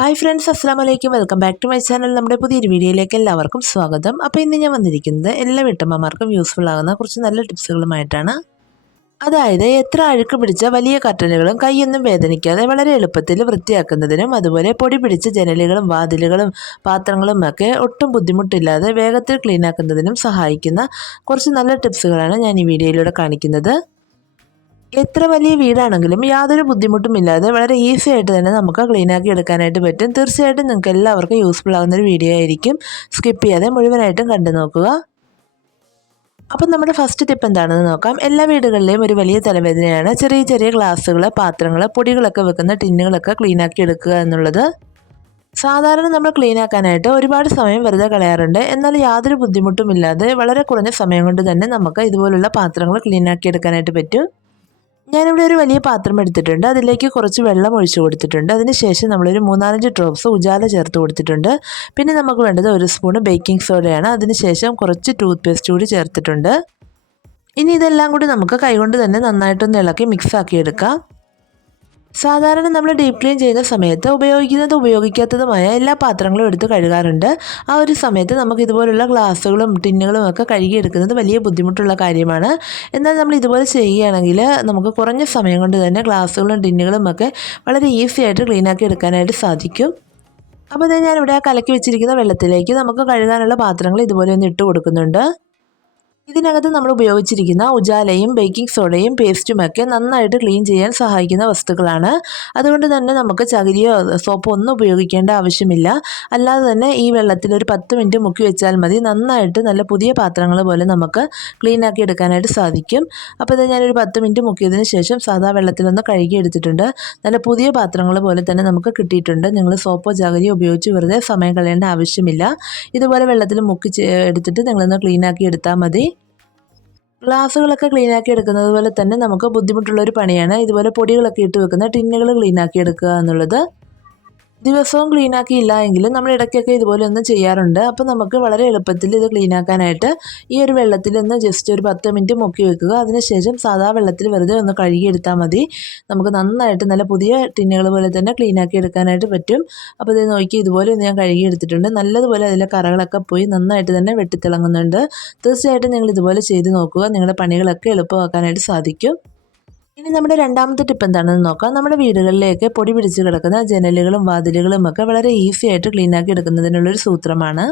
Hi friends അസ്സാം വലൈക്കും welcome back to my channel നമ്മുടെ പുതിയൊരു വീഡിയോയിലേക്ക് എല്ലാവർക്കും സ്വാഗതം. അപ്പോൾ ഇന്ന് ഞാൻ വന്നിരിക്കുന്നത് എല്ലാ വീട്ടമ്മമാർക്കും യൂസ്ഫുൾ ആകുന്ന കുറച്ച് നല്ല ടിപ്സുകളുമായിട്ടാണ് അതായത് എത്ര അഴുക്ക് പിടിച്ച വലിയ കർട്ടനുകളും കൈയൊന്നും വേദനിക്കാതെ വളരെ എളുപ്പത്തിൽ വൃത്തിയാക്കുന്നതിനും അതുപോലെ പൊടി പിടിച്ച ജനലുകളും വാതിലുകളും പാത്രങ്ങളും ഒക്കെ ഒട്ടും ബുദ്ധിമുട്ടില്ലാതെ വേഗത്തിൽ ക്ലീനാക്കുന്നതിനും സഹായിക്കുന്ന കുറച്ച് നല്ല ടിപ്സുകളാണ് ഞാൻ ഈ വീഡിയോയിലൂടെ കാണിക്കുന്നത്. എത്ര വലിയ വീടാണെങ്കിലും യാതൊരു ബുദ്ധിമുട്ടുമില്ലാതെ വളരെ ഈസി ആയിട്ട് തന്നെ നമുക്ക് ക്ലീൻ ആക്കി എടുക്കാനായിട്ട് പറ്റും. തീർച്ചയായിട്ടും നിങ്ങൾക്ക് എല്ലാവർക്കും യൂസ്ഫുൾ ആകുന്ന ഒരു വീഡിയോ ആയിരിക്കും. സ്കിപ്പ് ചെയ്യാതെ മുഴുവനായിട്ടും കണ്ടു നോക്കുക. അപ്പം നമ്മുടെ ഫസ്റ്റ് ടിപ്പ് എന്താണെന്ന് നോക്കാം. എല്ലാ വീടുകളിലെയും ഒരു വലിയ തലവേദനയാണ്. ചെറിയ ചെറിയ ഗ്ലാസ്സുകൾ പാത്രങ്ങൾ പൊടികളൊക്കെ വെക്കുന്ന ടിന്നുകളൊക്കെ ക്ലീൻ ആക്കി എടുക്കുക എന്നുള്ളത്. സാധാരണ നമ്മൾ ക്ലീൻ ആക്കാനായിട്ട് ഒരുപാട് സമയം വെറുതെ കളയാറുണ്ട്. എന്നാൽ യാതൊരു ബുദ്ധിമുട്ടുമില്ലാതെ വളരെ കുറഞ്ഞ സമയം കൊണ്ട് തന്നെ നമുക്ക് ഇതുപോലുള്ള പാത്രങ്ങൾ ക്ലീൻ ആക്കി എടുക്കാനായിട്ട് പറ്റും. ഞാനിവിടെ ഒരു വലിയ പാത്രം എടുത്തിട്ടുണ്ട്. അതിലേക്ക് കുറച്ച് വെള്ളം ഒഴിച്ചു കൊടുത്തിട്ടുണ്ട്. അതിനുശേഷം നമ്മളൊരു മൂന്നാലഞ്ച് ഡ്രോപ്സ് ഉജാല ചേർത്ത് കൊടുത്തിട്ടുണ്ട്. പിന്നെ നമുക്ക് വേണ്ടത് ഒരു സ്പൂണ് ബേക്കിംഗ് സോഡയാണ് അതിനുശേഷം കുറച്ച് ടൂത്ത് പേസ്റ്റ് കൂടി ചേർത്തിട്ടുണ്ട്. ഇനി ഇതെല്ലാം കൂടി നമുക്ക് കൈകൊണ്ട് തന്നെ നന്നായിട്ടൊന്ന് ഇളക്കി മിക്സ് ആക്കി എടുക്കാം സാധാരണ നമ്മൾ ഡീപ് ക്ലീൻ ചെയ്യുന്ന സമയത്ത് ഉപയോഗിക്കുന്നത് ഉപയോഗിക്കാത്തതുമായ എല്ലാ പാത്രങ്ങളും എടുത്ത് കഴുകാറുണ്ട്. ആ ഒരു സമയത്ത് നമുക്ക് ഇതുപോലുള്ള ഗ്ലാസ്സുകളും ടിന്നുകളും ഒക്കെ കഴുകിയെടുക്കുന്നത് വലിയ ബുദ്ധിമുട്ടുള്ള കാര്യമാണ്. എന്നാൽ നമ്മൾ ഇതുപോലെ ചെയ്യുകയാണെങ്കിൽ നമുക്ക് കുറഞ്ഞ സമയം കൊണ്ട് തന്നെ ഗ്ലാസ്സുകളും ടിന്നുകളും ഒക്കെ വളരെ ഈസി ആയിട്ട് ക്ലീൻ ആക്കി എടുക്കാനായിട്ട് സാധിക്കും. അപ്പോൾ ഞാനിവിടെ കലക്കി വെച്ചിരിക്കുന്ന വെള്ളത്തിലേക്ക് നമുക്ക് കഴുകാനുള്ള പാത്രങ്ങൾ ഇതുപോലെ ഒന്ന് ഇട്ട് കൊടുക്കുന്നുണ്ട്. ഇതിനകത്ത് നമ്മൾ ഉപയോഗിച്ചിരിക്കുന്ന ഉജാലയും ബേക്കിംഗ് സോഡയും പേസ്റ്റുമൊക്കെ നന്നായിട്ട് ക്ലീൻ ചെയ്യാൻ സഹായിക്കുന്ന വസ്തുക്കളാണ്. അതുകൊണ്ട് തന്നെ നമുക്ക് ചകിരിയോ സോപ്പോ ഒന്നും ഉപയോഗിക്കേണ്ട ആവശ്യമില്ല. അല്ലാതെ തന്നെ ഈ വെള്ളത്തിൽ ഒരു പത്ത് മിനിറ്റ് മുക്കി വെച്ചാൽ മതി. നന്നായിട്ട് നല്ല പുതിയ പാത്രങ്ങൾ പോലെ നമുക്ക് ക്ലീൻ ആക്കി എടുക്കാനായിട്ട് സാധിക്കും. അപ്പോൾ ഇത് ഞാനൊരു പത്ത് മിനിറ്റ് മുക്കിയതിന് ശേഷം സാധാ വെള്ളത്തിലൊന്ന് കഴുകി എടുത്തിട്ടുണ്ട്. നല്ല പുതിയ പാത്രങ്ങൾ പോലെ തന്നെ നമുക്ക് കിട്ടിയിട്ടുണ്ട്. നിങ്ങൾ സോപ്പോ ചകിരിയോ ഉപയോഗിച്ച് വെറുതെ സമയം കളയേണ്ട ആവശ്യമില്ല. ഇതുപോലെ വെള്ളത്തിൽ മുക്കി എടുത്തിട്ട് നിങ്ങളൊന്ന് ക്ലീൻ ആക്കി എടുത്താൽ മതി. ഗ്ലാസ്സുകളൊക്കെ ക്ലീനാക്കി എടുക്കുന്നത് പോലെ തന്നെ നമുക്ക് ബുദ്ധിമുട്ടുള്ള ഒരു പണിയാണ്. ഇതുപോലെ പൊടികളൊക്കെ ഇട്ട് വെക്കുന്ന ടിന്നുകൾ ക്ലീനാക്കി എടുക്കുക എന്നുള്ളത്. ദിവസവും ക്ലീനാക്കിയില്ല എങ്കിലും നമ്മൾ ഇടയ്ക്കൊക്കെ ഇതുപോലെ ഒന്ന് ചെയ്യാറുണ്ട്. അപ്പോൾ നമുക്ക് വളരെ എളുപ്പത്തിൽ ഇത് ക്ലീനാക്കാനായിട്ട് ഈ ഒരു വെള്ളത്തിൽ ഒന്ന് ജസ്റ്റ് ഒരു പത്ത് മിനിറ്റ് മുക്കി വെക്കുക. അതിനുശേഷം സാധാ വെള്ളത്തിൽ വെറുതെ ഒന്ന് കഴുകിയെടുത്താൽ മതി. നമുക്ക് നന്നായിട്ട് നല്ല പുതിയ ടിന്നുകൾ പോലെ തന്നെ ക്ലീനാക്കി എടുക്കാനായിട്ട് പറ്റും. അപ്പോൾ ഇത് നോക്കി ഇതുപോലെ ഒന്ന് ഞാൻ കഴുകിയെടുത്തിട്ടുണ്ട് നല്ലതുപോലെ അതിലെ കറകളൊക്കെ പോയി നന്നായിട്ട് തന്നെ വെട്ടിത്തിളങ്ങുന്നുണ്ട്. തീർച്ചയായിട്ടും നിങ്ങൾ ഇതുപോലെ ചെയ്ത് നോക്കുക. നിങ്ങളുടെ പണികളൊക്കെ എളുപ്പമാക്കാനായിട്ട് സാധിക്കും. ഇനി നമ്മുടെ രണ്ടാമത്തെ ടിപ്പ് എന്താണെന്ന് നോക്കാം. നമ്മുടെ വീടുകളിലേക്ക് പൊടി പിടിച്ച് കിടക്കുന്ന ജനലുകളും വാതിലുകളും ഒക്കെ വളരെ ഈസി ആയിട്ട് ക്ലീൻ ആക്കി എടുക്കുന്നതിനുള്ളൊരു സൂത്രമാണ്.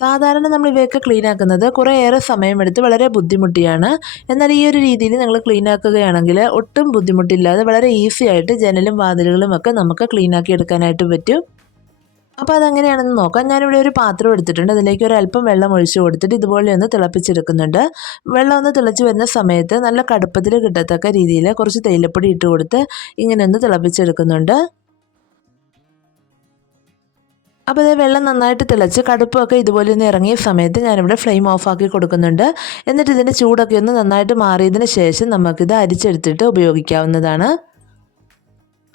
സാധാരണ നമ്മൾ ഇവയൊക്കെ ക്ലീൻ ആക്കുന്നത് കുറേയേറെ സമയമെടുത്ത് വളരെ ബുദ്ധിമുട്ടിയാണ്. എന്നാൽ ഈ ഒരു രീതിയിൽ നിങ്ങൾ ക്ലീൻ ആക്കുകയാണെങ്കിൽ ഒട്ടും ബുദ്ധിമുട്ടില്ലാതെ വളരെ ഈസി ആയിട്ട് ജനലും വാതിലുകളും ഒക്കെ നമുക്ക് ക്ലീൻ ആക്കി എടുക്കാനായിട്ട് പറ്റും. അപ്പോൾ അതെങ്ങനെയാണെന്ന് നോക്കാം. ഞാനിവിടെ ഒരു പാത്രം എടുത്തിട്ടുണ്ട്. അതിലേക്ക് ഒരു അല്പം വെള്ളം ഒഴിച്ച് കൊടുത്തിട്ട് ഇതുപോലെ ഒന്ന് തിളപ്പിച്ചെടുക്കുന്നുണ്ട്. വെള്ളം ഒന്ന് തിളച്ച് വരുന്ന സമയത്ത് നല്ല കടുപ്പത്തിൽ കിട്ടത്തക്ക രീതിയിൽ കുറച്ച് തേയിലപ്പൊടി ഇട്ട് കൊടുത്ത് ഇങ്ങനെ ഒന്ന് തിളപ്പിച്ചെടുക്കുന്നുണ്ട്. അപ്പോൾ ഇത് വെള്ളം നന്നായിട്ട് തിളച്ച് കടുപ്പൊക്കെ ഇതുപോലെ ഒന്ന് ഇറങ്ങിയ സമയത്ത് ഞാനിവിടെ ഫ്ലെയിം ഓഫാക്കി കൊടുക്കുന്നുണ്ട്. എന്നിട്ട് ഇതിന്റെ ചൂടൊക്കെ ഒന്ന് നന്നായിട്ട് മാറിയതിന് ശേഷം നമുക്കിത് അരിച്ചെടുത്തിട്ട് ഉപയോഗിക്കാവുന്നതാണ്.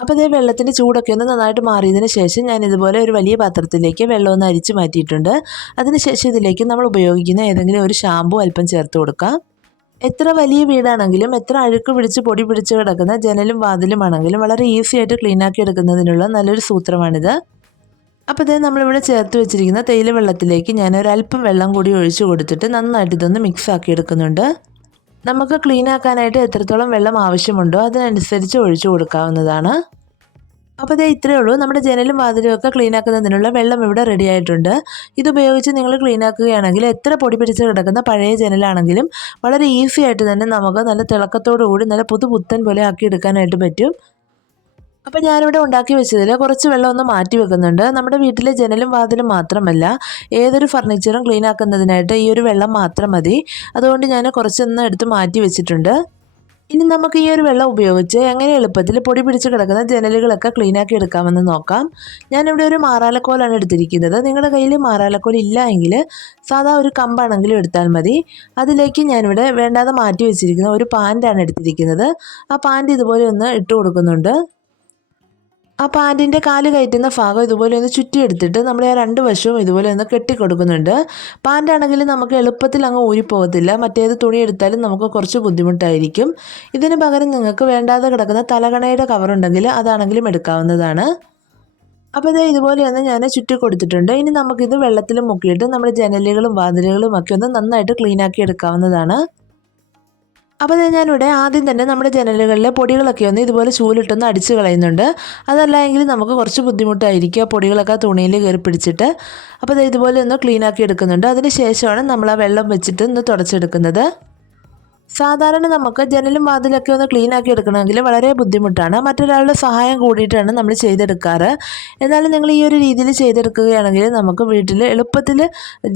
അപ്പോൾ ഇതേ വെള്ളത്തിന്റെ ചൂടൊക്കെ ഒന്ന് നന്നായിട്ട് മാറിയതിന് ശേഷം ഞാൻ ഇതുപോലെ ഒരു വലിയ പാത്രത്തിലേക്ക് വെള്ളം ഒന്ന് അരിച്ച് മാറ്റിയിട്ടുണ്ട്. അതിനുശേഷം ഇതിലേക്ക് നമ്മൾ ഉപയോഗിക്കുന്ന ഏതെങ്കിലും ഒരു ഷാമ്പു അല്പം ചേർത്ത് കൊടുക്കാം. എത്ര വലിയ വീടാണെങ്കിലും എത്ര അഴുക്ക് പിടിച്ച് പൊടി പിടിച്ച് കിടക്കുന്ന ജനലും വാതിലും ആണെങ്കിലും വളരെ ഈസി ആയിട്ട് ക്ലീൻ ആക്കി എടുക്കുന്നതിനുള്ള നല്ലൊരു സൂത്രമാണിത്. അപ്പോൾ ഇതേ നമ്മളിവിടെ ചേർത്ത് വെച്ചിരിക്കുന്ന തേയില വെള്ളത്തിലേക്ക് ഞാൻ ഒരു അല്പം വെള്ളം കൂടി ഒഴിച്ചു കൊടുത്തിട്ട് നന്നായിട്ട് ഇതൊന്ന് മിക്സ് ആക്കി എടുക്കുന്നുണ്ട്. നമുക്ക് ക്ലീൻ ആക്കാനായിട്ട് എത്രത്തോളം വെള്ളം ആവശ്യമുണ്ടോ അതിനനുസരിച്ച് ഒഴിച്ചു കൊടുക്കാവുന്നതാണ്. അപ്പോൾ ഇതേ ഇത്രയേ ഉള്ളൂ. നമ്മുടെ ജനലും വാതിലും ഒക്കെ ക്ലീൻ ആക്കുന്നതിനുള്ള വെള്ളം ഇവിടെ റെഡി ആയിട്ടുണ്ട്. ഇതുപയോഗിച്ച് നിങ്ങൾ ക്ലീൻ ആക്കുകയാണെങ്കിൽ എത്ര പൊടി പിടിച്ച് കിടക്കുന്ന പഴയ ജനലാണെങ്കിലും വളരെ ഈസി ആയിട്ട് തന്നെ നമുക്ക് നല്ല തിളക്കത്തോടു കൂടി നല്ല പുതുപുത്തൻ പോലെ ആക്കി എടുക്കാനായിട്ട് പറ്റും. അപ്പോൾ ഞാനിവിടെ ഉണ്ടാക്കി വെച്ചതിൽ കുറച്ച് വെള്ളം ഒന്ന് മാറ്റി വെക്കുന്നുണ്ട്. നമ്മുടെ വീട്ടിലെ ജനലും വാതിലും മാത്രമല്ല ഏതൊരു ഫർണിച്ചറും ക്ലീൻ ആക്കുന്നതിനായിട്ട് ഈ ഒരു വെള്ളം മാത്രം മതി. അതുകൊണ്ട് ഞാൻ കുറച്ചൊന്ന് എടുത്ത് മാറ്റി വെച്ചിട്ടുണ്ട്. ഇനി നമുക്ക് ഈ ഒരു വെള്ളം ഉപയോഗിച്ച് എങ്ങനെ എളുപ്പത്തിൽ പൊടി പിടിച്ച് കിടക്കുന്ന ജനലുകളൊക്കെ ക്ലീൻ ആക്കി എടുക്കാമെന്ന് നോക്കാം. ഞാനിവിടെ ഒരു മാറാലക്കോലാണ് എടുത്തിരിക്കുന്നത്. നിങ്ങളുടെ കയ്യിൽ മാറാലക്കോൽ ഇല്ല എങ്കിൽ സാധാ ഒരു കമ്പാണെങ്കിലും എടുത്താൽ മതി. അതിലേക്ക് ഞാനിവിടെ വേണ്ടാതെ മാറ്റി വെച്ചിരിക്കുന്ന ഒരു പാന്റാണ് എടുത്തിരിക്കുന്നത്. ആ പാന്റ് ഇതുപോലെ ഒന്ന് ഇട്ട് കൊടുക്കുന്നുണ്ട്. ആ പാന്റിന്റെ കാൽ കയറ്റുന്ന ഭാഗം ഇതുപോലെ ഒന്ന് ചുറ്റിയെടുത്തിട്ട് നമ്മൾ ആ രണ്ട് വശവും ഇതുപോലെ ഒന്ന് കെട്ടിക്കൊടുക്കുന്നുണ്ട്. പാന്റാണെങ്കിൽ നമുക്ക് എളുപ്പത്തിൽ അങ്ങ് ഊരിപ്പോകത്തില്ല. മറ്റേത് തുണി എടുത്താലും നമുക്ക് കുറച്ച് ബുദ്ധിമുട്ടായിരിക്കും. ഇതിന് പകരം നിങ്ങൾക്ക് വേണ്ടാതെ കിടക്കുന്ന തലകണയുടെ കവറുണ്ടെങ്കിൽ അതാണെങ്കിലും എടുക്കാവുന്നതാണ്. അപ്പോൾ ഇതേ ഇതുപോലെയൊന്ന് ഞാൻ ചുറ്റി കൊടുത്തിട്ടുണ്ട് ഇനി നമുക്കിത് വെള്ളത്തിൽ മുക്കിയിട്ട് നമ്മുടെ ജനലുകളും വാതിലുകളും ഒക്കെ ഒന്ന് നന്നായിട്ട് ക്ലീനാക്കി എടുക്കാവുന്നതാണ്. അപ്പോൾ ഞാനിവിടെ ആദ്യം തന്നെ നമ്മുടെ ജനലുകളിലെ പൊടികളൊക്കെ ഒന്ന് ഇതുപോലെ ചൂലിട്ടൊന്ന് അടിച്ച് കളയുന്നുണ്ട്. അതല്ല എങ്കിൽ നമുക്ക് കുറച്ച് ബുദ്ധിമുട്ടായിരിക്കും ആ പൊടികളൊക്കെ തുണിയിൽ കയറി പിടിച്ചിട്ട്. അപ്പോൾ ഇത് ഇതുപോലെ ഒന്ന് ക്ലീനാക്കി എടുക്കുന്നുണ്ട്. അതിന് ശേഷമാണ് നമ്മൾ ആ വെള്ളം വെച്ചിട്ട് ഒന്ന് തുടച്ചെടുക്കുന്നത്. സാധാരണ നമുക്ക് ജനലും വാതിലൊക്കെ ഒന്ന് ക്ലീൻ ആക്കി എടുക്കണമെങ്കിൽ വളരെ ബുദ്ധിമുട്ടാണ്. മറ്റൊരാളുടെ സഹായം കൂടിയിട്ടാണ് നമ്മൾ ചെയ്തെടുക്കാറ്. എന്നാലും നിങ്ങൾ ഈ ഒരു രീതിയിൽ ചെയ്തെടുക്കുകയാണെങ്കിൽ നമുക്ക് വീട്ടിൽ എളുപ്പത്തിൽ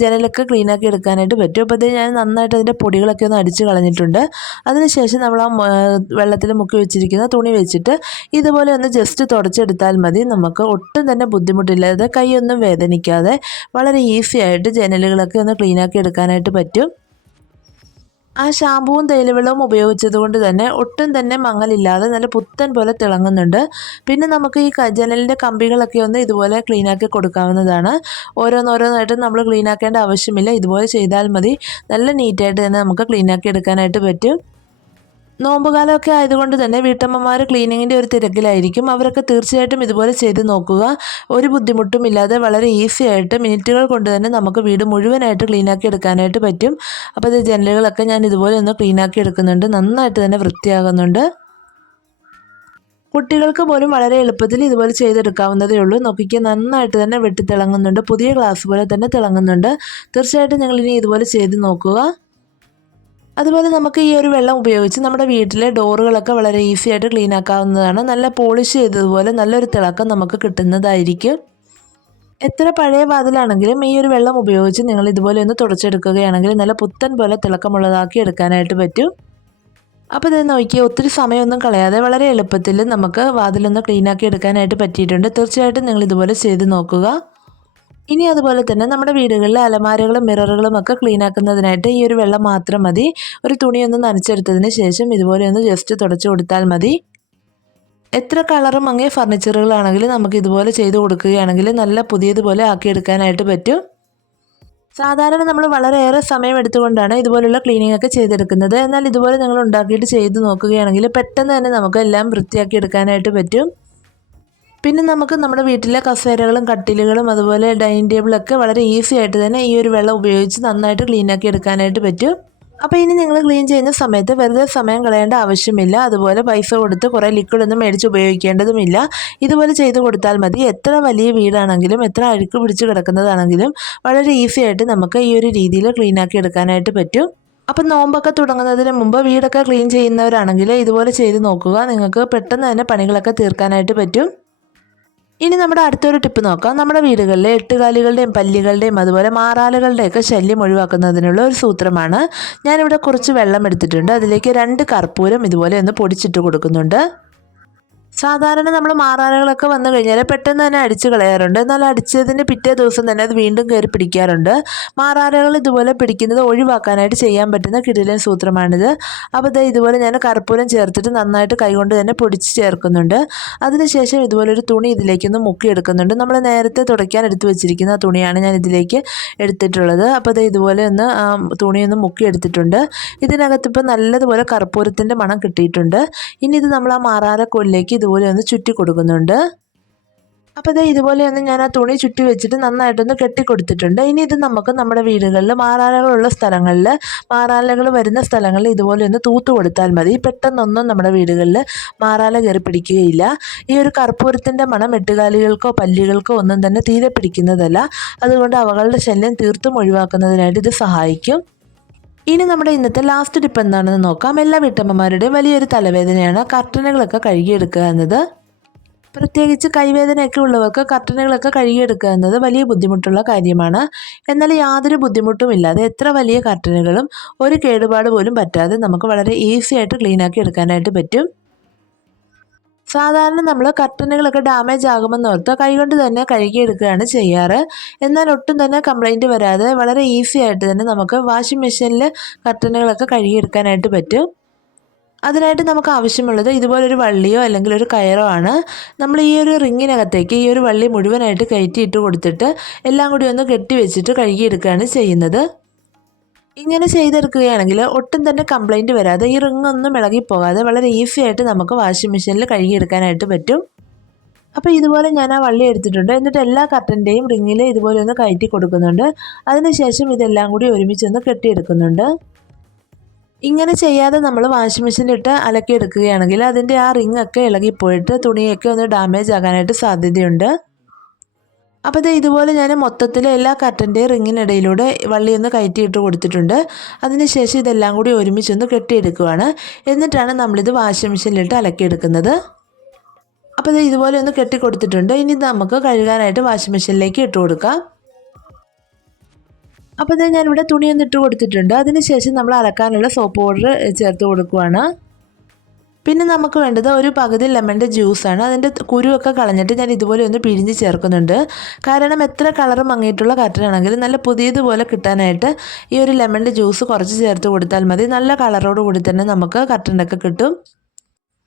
ജനലൊക്കെ ക്ലീൻ ആക്കി എടുക്കാനായിട്ട് പറ്റും. അപ്പോൾ ഞാൻ നന്നായിട്ട് അതിന്റെ പൊടികളൊക്കെ ഒന്ന് അടിച്ച് കളഞ്ഞിട്ടുണ്ട്. അതിനുശേഷം നമ്മൾ ആ വെള്ളത്തിൽ മുക്കി വെച്ചിരിക്കുന്ന തുണി വെച്ചിട്ട് ഇതുപോലെ ഒന്ന് ജസ്റ്റ് തുടച്ചെടുത്താൽ മതി. നമുക്ക് ഒട്ടും തന്നെ ബുദ്ധിമുട്ടില്ലാതെ കൈയൊന്നും വേദനിക്കാതെ വളരെ ഈസി ആയിട്ട് ജനലുകളൊക്കെ ഒന്ന് ക്ലീൻ ആക്കി എടുക്കാനായിട്ട് പറ്റും. ആ ഷാമ്പുവും തേയിലവെള്ളവും ഉപയോഗിച്ചത് കൊണ്ട് തന്നെ ഒട്ടും തന്നെ മങ്ങലില്ലാതെ നല്ല പുത്തൻ പോലെ തിളങ്ങുന്നുണ്ട്. പിന്നെ നമുക്ക് ഈ ജനലിന്റെ കമ്പികളൊക്കെ ഒന്ന് ഇതുപോലെ ക്ലീനാക്കി കൊടുക്കാവുന്നതാണ്. ഓരോന്നോരോന്നായിട്ട് നമ്മൾ ക്ലീനാക്കേണ്ട ആവശ്യമില്ല. ഇതുപോലെ ചെയ്താൽ മതി. നല്ല നീറ്റായിട്ട് തന്നെ നമുക്ക് ക്ലീനാക്കി എടുക്കാനായിട്ട് പറ്റും. നോമ്പുകാലമൊക്കെ ആയതുകൊണ്ട് തന്നെ വീട്ടമ്മമാർ ക്ലീനിങ്ങിന്റെ ഒരു തിരക്കിലായിരിക്കും. അവരൊക്കെ തീർച്ചയായിട്ടും ഇതുപോലെ ചെയ്ത് നോക്കുക. ഒരു ബുദ്ധിമുട്ടും ഇല്ലാതെ വളരെ ഈസി ആയിട്ട് മിനിറ്റുകൾ കൊണ്ട് തന്നെ നമുക്ക് വീട് മുഴുവനായിട്ട് ക്ലീനാക്കി എടുക്കാനായിട്ട് പറ്റും. അപ്പോൾ ഇത് ജനലുകളൊക്കെ ഞാൻ ഇതുപോലെ ഒന്ന് ക്ലീനാക്കി എടുക്കുന്നുണ്ട്. നന്നായിട്ട് തന്നെ വൃത്തിയാകുന്നുണ്ട്. കുട്ടികൾക്ക് പോലും വളരെ എളുപ്പത്തിൽ ഇതുപോലെ ചെയ്തെടുക്കാവുന്നതേ ഉള്ളൂ. നോക്കിക്ക് നന്നായിട്ട് തന്നെ വെട്ടി തിളങ്ങുന്നുണ്ട്. പുതിയ ഗ്ലാസ് പോലെ തന്നെ തിളങ്ങുന്നുണ്ട്. തീർച്ചയായിട്ടും നിങ്ങൾ ഇനി ഇതുപോലെ ചെയ്ത് നോക്കുക. അതുപോലെ നമുക്ക് ഈ ഒരു വെള്ളം ഉപയോഗിച്ച് നമ്മുടെ വീട്ടിലെ ഡോറുകളൊക്കെ വളരെ ഈസി ആയിട്ട് ക്ലീൻ ആക്കാവുന്നതാണ്. നല്ല പോളിഷ് ചെയ്തതുപോലെ നല്ലൊരു തിളക്കം നമുക്ക് കിട്ടുന്നതായിരിക്കും. എത്ര പഴയ വാതിലാണെങ്കിലും ഈ ഒരു വെള്ളം ഉപയോഗിച്ച് നിങ്ങൾ ഇതുപോലെ ഒന്ന് തുടച്ചെടുക്കുകയാണെങ്കിൽ നല്ല പുത്തൻ പോലെ തിളക്കമുള്ളതാക്കി എടുക്കാനായിട്ട് പറ്റും. അപ്പോൾ ഇത് നോക്കിയാൽ ഒത്തിരി സമയമൊന്നും കളയാതെ വളരെ എളുപ്പത്തിൽ നമുക്ക് വാതിലൊന്ന് ക്ലീനാക്കി എടുക്കാനായിട്ട് പറ്റിയിട്ടുണ്ട്. തീർച്ചയായിട്ടും നിങ്ങൾ ഇതുപോലെ ചെയ്ത് നോക്കുക. ഇനി അതുപോലെ തന്നെ നമ്മുടെ വീടുകളിലെ അലമാരകളും മിററുകളും ഒക്കെ ക്ലീൻ ആക്കുന്നതിനായിട്ട് ഈ ഒരു വെള്ളം മാത്രം മതി. ഒരു തുണിയൊന്ന് നനച്ചെടുത്തതിന് ശേഷം ഇതുപോലെ ഒന്ന് ജസ്റ്റ് തുടച്ചു കൊടുത്താൽ മതി. എത്ര കളറും അങ്ങേ ഫർണിച്ചറുകളാണെങ്കിലും നമുക്ക് ഇതുപോലെ ചെയ്ത് കൊടുക്കുകയാണെങ്കിൽ നല്ല പുതിയതുപോലെ ആക്കിയെടുക്കാനായിട്ട് പറ്റും. സാധാരണ നമ്മൾ വളരെയേറെ സമയം എടുത്തുകൊണ്ടാണ് ഇതുപോലുള്ള ക്ലീനിങ് ഒക്കെ ചെയ്തെടുക്കുന്നത്. എന്നാൽ ഇതുപോലെ നിങ്ങൾ ഉണ്ടാക്കിയിട്ട് ചെയ്ത് നോക്കുകയാണെങ്കിൽ പെട്ടെന്ന് തന്നെ നമുക്ക് എല്ലാം വൃത്തിയാക്കി എടുക്കാനായിട്ട് പറ്റും. പിന്നെ നമുക്ക് നമ്മുടെ വീട്ടിലെ കസേരകളും കട്ടിലുകളും അതുപോലെ ഡൈനിങ് ടേബിളൊക്കെ വളരെ ഈസി ആയിട്ട് തന്നെ ഈ ഒരു വെള്ളം ഉപയോഗിച്ച് നന്നായിട്ട് ക്ലീനാക്കി എടുക്കാനായിട്ട് പറ്റും. അപ്പോൾ ഇനി നിങ്ങൾ ക്ലീൻ ചെയ്യുന്ന സമയത്ത് വെറുതെ സമയം കളയേണ്ട ആവശ്യമില്ല. അതുപോലെ പൈസ കൊടുത്ത് കുറേ ലിക്വിഡ് ഒന്നും മേടിച്ച് ഉപയോഗിക്കേണ്ടതുമില്ല. ഇതുപോലെ ചെയ്ത് കൊടുത്താൽ മതി. എത്ര വലിയ വീടാണെങ്കിലും എത്ര അഴുക്ക് പിടിച്ച് കിടക്കുന്നതാണെങ്കിലും വളരെ ഈസി ആയിട്ട് നമുക്ക് ഈ ഒരു രീതിയിൽ ക്ലീനാക്കി എടുക്കാനായിട്ട് പറ്റും. അപ്പം നോമ്പൊക്കെ തുടങ്ങുന്നതിന് മുമ്പ് വീടൊക്കെ ക്ലീൻ ചെയ്യുന്നവരാണെങ്കിൽ ഇതുപോലെ ചെയ്ത് നോക്കുക. നിങ്ങൾക്ക് പെട്ടെന്ന് തന്നെ പണികളൊക്കെ തീർക്കാനായിട്ട് പറ്റും. ഇനി നമ്മുടെ അടുത്തൊരു ടിപ്പ് നോക്കാം. നമ്മുടെ വീടുകളിലെ എട്ടുകാലികളുടെയും പല്ലികളുടെയും അതുപോലെ മാറാലുകളുടെയൊക്കെ ശല്യം ഒഴിവാക്കുന്നതിനുള്ള ഒരു സൂത്രമാണ്. ഞാനിവിടെ കുറച്ച് വെള്ളം എടുത്തിട്ടുണ്ട്. അതിലേക്ക് രണ്ട് കർപ്പൂരം ഇതുപോലെ ഒന്ന് പൊടിച്ചിട്ട് കൊടുക്കുന്നുണ്ട്. സാധാരണ നമ്മൾ മാറാനകളൊക്കെ വന്നു കഴിഞ്ഞാൽ പെട്ടെന്ന് തന്നെ അടിച്ച് കളയാറുണ്ട്. എന്നാൽ അടിച്ചതിന് പിറ്റേ ദിവസം തന്നെ അത് വീണ്ടും കയറി പിടിക്കാറുണ്ട്. മാറാനകൾ ഇതുപോലെ പിടിക്കുന്നത് ഒഴിവാക്കാനായിട്ട് ചെയ്യാൻ പറ്റുന്ന കിടിലൻ സൂത്രമാണിത്. അപ്പോൾ ഇത് ഇതുപോലെ ഞാൻ കർപ്പൂരം ചേർത്തിട്ട് നന്നായിട്ട് കൈകൊണ്ട് തന്നെ പൊടിച്ച് ചേർക്കുന്നുണ്ട്. അതിനുശേഷം ഇതുപോലെ ഒരു തുണി ഇതിലേക്കൊന്ന് മുക്കിയെടുക്കുന്നുണ്ട്. നമ്മൾ നേരത്തെ തുടയ്ക്കാൻ എടുത്തു വെച്ചിരിക്കുന്ന തുണിയാണ് ഞാൻ ഇതിലേക്ക് എടുത്തിട്ടുള്ളത്. അപ്പോൾ അത് ഇതുപോലെ ഒന്ന് തുണിയൊന്ന് മുക്കിയെടുത്തിട്ടുണ്ട്. ഇതിനകത്ത് ഇപ്പോൾ നല്ലതുപോലെ കർപ്പൂരത്തിന്റെ മണം കിട്ടിയിട്ടുണ്ട്. ഇനി ഇത് നമ്മൾ ആ മാറാരക്കോലിലേക്ക് ഇതുപോലെ ഒന്ന് ചുറ്റി കൊടുക്കുന്നുണ്ട്. അപ്പോൾ ഇതേ ഇതുപോലെ ഒന്ന് ഞാൻ ആ തുണി ചുറ്റി വെച്ചിട്ട് നന്നായിട്ടൊന്ന് കെട്ടിക്കൊടുത്തിട്ടുണ്ട്. ഇനി ഇത് നമുക്ക് നമ്മുടെ വീടുകളിൽ മാറാലകളുള്ള സ്ഥലങ്ങളിൽ മാറാലകൾ വരുന്ന സ്ഥലങ്ങളിൽ ഇതുപോലെ ഒന്ന് തൂത്ത് കൊടുത്താൽ മതി. പെട്ടെന്നൊന്നും നമ്മുടെ വീടുകളിൽ മാറാല കയറി പിടിക്കുകയില്ല. ഈ ഒരു കർപ്പൂരത്തിന്റെ മണം എട്ടുകാലികൾക്കോ പല്ലികൾക്കോ ഒന്നും തന്നെ തീരെ പിടിക്കുന്നതല്ല. അതുകൊണ്ട് അവകളുടെ ശല്യം തീർത്തും ഒഴിവാക്കുന്നതിനായിട്ട് ഇത് സഹായിക്കും. ഇനി നമ്മുടെ ഇന്നത്തെ ലാസ്റ്റ് ടിപ്പ് എന്താണെന്ന് നോക്കാം. എല്ലാ വീട്ടമ്മമാരുടെയും വലിയൊരു തലവേദനയാണ് കർട്ടനുകളൊക്കെ കഴുകിയെടുക്കുക എന്നത്. പ്രത്യേകിച്ച് കൈവേദനയൊക്കെ ഉള്ളവർക്ക് കർട്ടനുകളൊക്കെ കഴുകിയെടുക്കുക എന്നത് വലിയ ബുദ്ധിമുട്ടുള്ള കാര്യമാണ്. എന്നാൽ യാതൊരു ബുദ്ധിമുട്ടും ഇല്ലാതെ എത്ര വലിയ കർട്ടനുകളും ഒരു കേടുപാട് പോലും പറ്റാതെ നമുക്ക് വളരെ ഈസി ആയിട്ട് ക്ലീനാക്കി എടുക്കാനായിട്ട് പറ്റും. സാധാരണ നമ്മൾ കർട്ടനുകളൊക്കെ ഡാമേജ് ആകുമെന്ന് ഓർത്ത് കൈകൊണ്ട് തന്നെ കഴുകിയെടുക്കുകയാണ് ചെയ്യാറ്. എന്നാൽ ഒട്ടും തന്നെ കംപ്ലൈന്റ് വരാതെ വളരെ ഈസി ആയിട്ട് തന്നെ നമുക്ക് വാഷിംഗ് മെഷീനിൽ കർട്ടനുകളൊക്കെ കഴുകിയെടുക്കാനായിട്ട് പറ്റും. അതിനായിട്ട് നമുക്ക് ആവശ്യമുള്ളത് ഇതുപോലൊരു വള്ളിയോ അല്ലെങ്കിൽ ഒരു കയറോ ആണ്. നമ്മൾ ഈ ഒരു റിങ്ങിനകത്തേക്ക് ഈ ഒരു വള്ളി മുഴുവനായിട്ട് കയറ്റിയിട്ട് കൊടുത്തിട്ട് എല്ലാം കൂടി ഒന്ന് കെട്ടി വെച്ചിട്ട് കഴുകിയെടുക്കുകയാണ് ചെയ്യുന്നത്. ഇങ്ങനെ ചെയ്തെടുക്കുകയാണെങ്കിൽ ഒട്ടും തന്നെ കംപ്ലൈന്റ് വരാതെ ഈ റിങ് ഒന്നും ഇളകിപ്പോകാതെ വളരെ ഈസി ആയിട്ട് നമുക്ക് വാഷിംഗ് മെഷീനിൽ കഴുകിയെടുക്കാനായിട്ട് പറ്റും. അപ്പോൾ ഇതുപോലെ ഞാൻ ആ വള്ളി എടുത്തിട്ടുണ്ട്. എന്നിട്ട് എല്ലാ കർട്ടന്റെയും റിങ്ങിൽ ഇതുപോലെ ഒന്ന് കയറ്റി കൊടുക്കുന്നുണ്ട്. അതിനുശേഷം ഇതെല്ലാം കൂടി ഒരുമിച്ച് ഒരുമിച്ചൊന്ന് കെട്ടിയെടുക്കുന്നുണ്ട്. ഇങ്ങനെ ചെയ്യാതെ നമ്മൾ വാഷിംഗ് മെഷീനിലിട്ട് അലക്കിയെടുക്കുകയാണെങ്കിൽ അതിന്റെ ആ റിങ്ങൊക്കെ ഇളകിപ്പോയിട്ട് തുണിയൊക്കെ ഒന്ന് ഡാമേജ് ആകാനായിട്ട് സാധ്യതയുണ്ട്. അപ്പോൾ ഇത് ഇതുപോലെ ഞാൻ മൊത്തത്തിൽ എല്ലാ കർട്ടന്റെയും റിങ്ങിനിടയിലൂടെ വള്ളി ഒന്ന് കയറ്റിയിട്ട് കൊടുത്തിട്ടുണ്ട്. അതിനുശേഷം ഇതെല്ലാം കൂടി ഒരുമിച്ചൊന്ന് കെട്ടിയെടുക്കുവാണ്. എന്നിട്ടാണ് നമ്മളിത് വാഷിംഗ് മെഷീനിലിട്ട് അലക്കിയെടുക്കുന്നത്. അപ്പോൾ ഇത് ഇതുപോലെ ഒന്ന് കെട്ടി കൊടുത്തിട്ടുണ്ട് ഇനി നമുക്ക് കഴുകാനായിട്ട് വാഷിംഗ് മെഷീനിലേക്ക് ഇട്ട് കൊടുക്കാം. അപ്പോൾ ഇത് ഞാനിവിടെ തുണി ഒന്ന് ഇട്ട് കൊടുത്തിട്ടുണ്ട്. അതിനുശേഷം നമ്മൾ അലക്കാനുള്ള സോപ്പ് പൗഡർ ചേർത്ത് കൊടുക്കുവാണ്. പിന്നെ നമുക്ക് വേണ്ടത് ഒരു പകുതി ലെമണിന്റെ ജ്യൂസാണ്. അതിന്റെ കുരുവൊക്കെ കളഞ്ഞിട്ട് ഞാൻ ഇതുപോലെ ഒന്ന് പിഴിഞ്ഞ് ചേർക്കുന്നുണ്ട്. കാരണം എത്ര കളർ മങ്ങിയിട്ടുള്ള കർട്ടനാണെങ്കിലും നല്ല പുതിയതുപോലെ കിട്ടാനായിട്ട് ഈ ഒരു ലെമണിന്റെ ജ്യൂസ് കുറച്ച് ചേർത്ത് കൊടുത്താൽ മതി. നല്ല കളറോട് കൂടി തന്നെ നമുക്ക് കർട്ടനൊക്കെ കിട്ടും.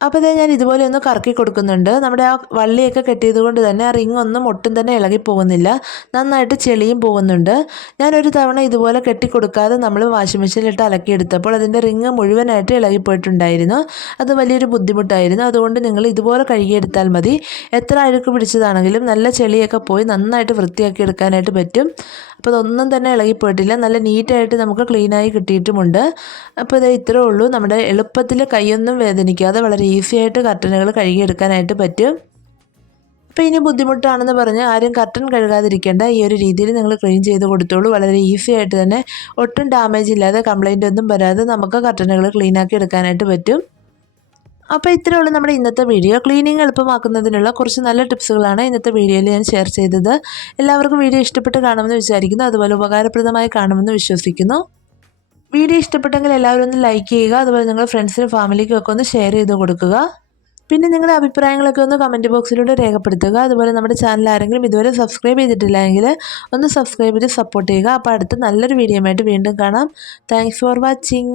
അപ്പോൾ ഇതേ ഞാൻ ഇതുപോലെ ഒന്ന് കറക്കി കൊടുക്കുന്നുണ്ട്. നമ്മുടെ ആ വള്ളിയൊക്കെ കെട്ടിയത് കൊണ്ട് തന്നെ ആ റിങ് ഒന്നും ഒട്ടും തന്നെ ഇളകി പോകുന്നില്ല. നന്നായിട്ട് ചെളിയും പോകുന്നുണ്ട്. ഞാനൊരു തവണ ഇതുപോലെ കെട്ടി കൊടുക്കാതെ നമ്മൾ വാഷിംഗ് മെഷീനിലിട്ട് അലക്കിയെടുത്തപ്പോൾ അതിന്റെ റിങ് മുഴുവനായിട്ട് ഇളകിപ്പോയിട്ടുണ്ടായിരുന്നു അത് വലിയൊരു ബുദ്ധിമുട്ടായിരുന്നു. അതുകൊണ്ട് നിങ്ങൾ ഇതുപോലെ കഴുകിയെടുത്താൽ മതി. എത്ര അഴുക്ക് പിടിച്ചതാണെങ്കിലും നല്ല ചെളിയൊക്കെ പോയി നന്നായിട്ട് വൃത്തിയാക്കി എടുക്കാനായിട്ട് പറ്റും. അപ്പോൾ അതൊന്നും തന്നെ ഇളകിപ്പോയിട്ടില്ല നല്ല നീറ്റായിട്ട് നമുക്ക് ക്ലീനായി കിട്ടിയിട്ടുമുണ്ട്. അപ്പോൾ ഇത് ഇത്രേ ഉള്ളൂ. നമ്മുടെ എളുപ്പത്തിൽ കൈയൊന്നും വേദനിക്കാതെ വളരെ ഈസി ആയിട്ട് കർട്ടനുകൾ കഴുകിയെടുക്കാനായിട്ട് പറ്റും. അപ്പോൾ ഇനി ബുദ്ധിമുട്ടാണെന്ന് പറഞ്ഞ് ആരും കർട്ടൻ കഴുകാതിരിക്കേണ്ട ഈ ഒരു രീതിയിൽ നിങ്ങൾ ക്ലീൻ ചെയ്ത് കൊടുത്തോളൂ. വളരെ ഈസി ആയിട്ട് തന്നെ ഒട്ടും ഡാമേജ് ഇല്ലാതെ കംപ്ലൈന്റ് ഒന്നും വരാതെ നമുക്ക് കർട്ടനുകൾ ക്ലീനാക്കി എടുക്കാനായിട്ട് പറ്റും. അപ്പോൾ ഇത്രയേ ഉള്ളൂ നമ്മുടെ ഇന്നത്തെ വീഡിയോ. ക്ലീനിങ് എളുപ്പമാക്കുന്നതിനുള്ള കുറച്ച് നല്ല ടിപ്സുകളാണ് ഇന്നത്തെ വീഡിയോയിൽ ഞാൻ ഷെയർ ചെയ്തത്. എല്ലാവർക്കും വീഡിയോ ഇഷ്ടപ്പെട്ട് കാണുമെന്ന് വിചാരിക്കുന്നു. അതുപോലെ ഉപകാരപ്രദമായി കാണുമെന്ന് വിശ്വസിക്കുന്നു. വീഡിയോ ഇഷ്ടപ്പെട്ടെങ്കിൽ എല്ലാവരും ഒന്ന് ലൈക്ക് ചെയ്യുക. അതുപോലെ നിങ്ങളുടെ ഫ്രണ്ട്സിനും ഫാമിലിക്കും ഒക്കെ ഒന്ന് ഷെയർ ചെയ്ത് കൊടുക്കുക. പിന്നെ നിങ്ങളുടെ അഭിപ്രായങ്ങളൊക്കെ ഒന്ന് കമന്റ് ബോക്സിലൂടെ രേഖപ്പെടുത്തുക. അതുപോലെ നമ്മുടെ ചാനൽ ആരെങ്കിലും ഇതുവരെ സബ്സ്ക്രൈബ് ചെയ്തിട്ടില്ലെങ്കിൽ ഒന്ന് സബ്സ്ക്രൈബ് ചെയ്ത് സപ്പോർട്ട് ചെയ്യുക. അപ്പോൾ അടുത്ത നല്ലൊരു വീഡിയോ ആയിട്ട് വീണ്ടും കാണാം. Thanks for watching